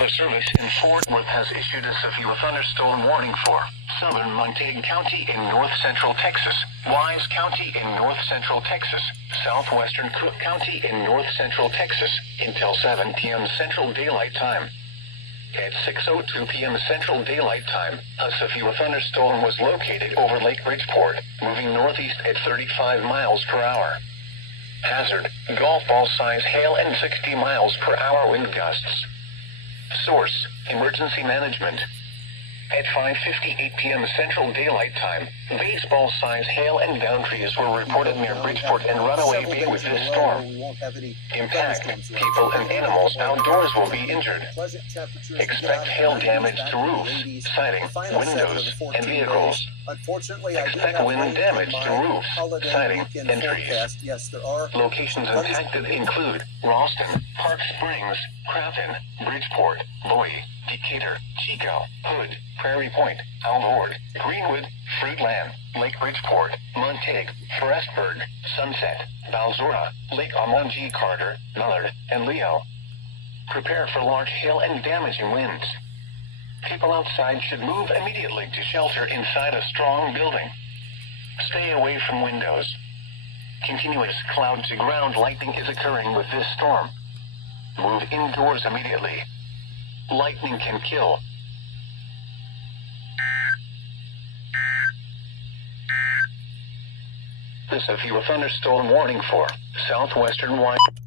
Weather Service in Fort Worth has issued a severe thunderstorm warning for southern Montague County in north-central Texas, Wise County in north-central Texas, southwestern Cook County in north-central Texas, until 7 p.m. Central Daylight Time. At 6:02 p.m. Central Daylight Time, a severe thunderstorm was located over Lake Bridgeport, moving northeast at 35 miles per hour. Hazard, golf ball size hail and 60 miles per hour wind gusts. Source, Emergency Management. At 5:58 p.m. Central Daylight Time, baseball-size hail and down trees were reported near Bridgeport and Runaway Bay with this storm. Impact, people and animals outdoors will be injured. Expect hail damage to roofs, siding, windows, and vehicles. Expect wind damage to roofs, siding, and trees. Locations impacted include Ralston, Park Springs, Crafton, Bridgeport, Bowie, Decatur, Chico, Hood, Prairie Point, Alvord, Greenwood, Fruitland, Lake Bridgeport, Montague, Forestburg, Sunset, Balzora, Lake Omonji, Carter, Millard, and Leo. Prepare for large hail and damaging winds. People outside should move immediately to shelter inside a strong building. Stay away from windows. Continuous cloud-to-ground lightning is occurring with this storm. Move indoors immediately. Lightning can kill. This severe thunderstorm warning for southwestern Washington.